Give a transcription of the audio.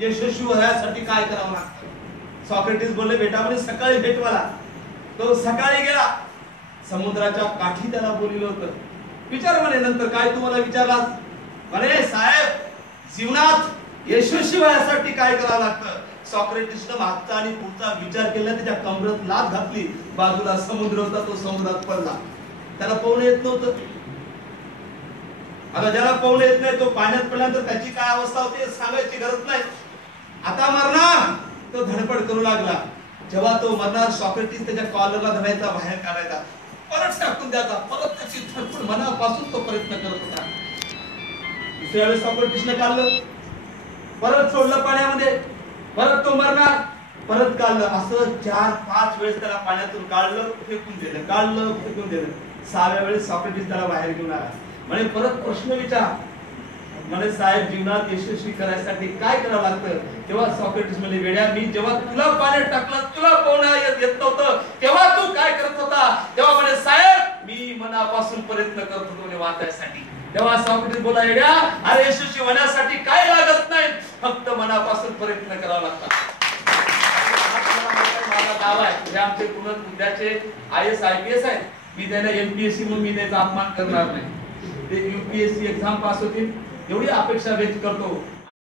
यशस्वी होण्यासाठी काय करावं लागतं? सॉक्रेटिस बोलले, बेटा म्हणे सकाळी भेट मला. तो सकाळी गेला, समुद्राच्या काठी त्याला बोलवलं होतं. विचार म्हणे नंतर, काय तुम्हाला विचारलास? म्हणे साहेब, जीवनात यशस्वी व्हायसाठी काय करावं लागतं? सॉक्रेटिसनं मागचा आणि पुढचा विचार केला, त्याच्या कमरेत लाथ घातली. बाजूला समुद्र होता, तो समुद्रात पडला. त्याला पोहणं येत नव्हतं. आता ज्याला पोहणं येत नाही तो पाण्यात पडल्यानंतर त्याची काय अवस्था होते सांगायची गरज नाही. आता मरणार, तो धडपड करू लागला. जेव्हा तो मरणार, सॉक्रेटिस त्याच्या कॉलरला धरायचा, बाहेर काढायचा, परत टाकून द्यायचा. परत त्याची धडपड मनापासून तो प्रयत्न करत होता. दुसऱ्या वेळेस सॉक्रेटिसने काढलं, परत सोडलं पाण्यामध्ये, परत तो मरणार, परत काढलं. असं 4-5 वेळेस त्याला पाण्यातून काढलं, फेकून दिलं, काढलं, फेकून दिलं. 6व्या वेळेस सॉक्रेटिस त्याला बाहेर घेऊन आला. म्हणे परत प्रश्न विचार. म्हणे साहेब, जीवनात यशस्वी करायसाठी काय करावं लागतं? तेव्हा सॉक्रेटिस म्हणे, वेड्या, मी जेव्हा तुला पाण्यात टाकलं, तुला पोहणं येत नव्हतं, तेव्हा तू काय करत होता? तेव्हा म्हणे साहेब, मी मनापासून प्रयत्न करत होतो वाचायसाठी. तेव्हा सॉक्रेटिस बोला, वेड्या, अरे यशस्वी होण्यासाठी काय लागत नाही, फक्त मनापासून प्रयत्न करावा लागतात. माझा दावा आहे, हे आमचे उद्याचे IAS IPS आहेत. मी त्यांना MPSC म्हणून मी त्याचा अपमान करणार नाही. ते UPSC एक्झाम पास होतील एवढी अपेक्षा व्यक्त करतो.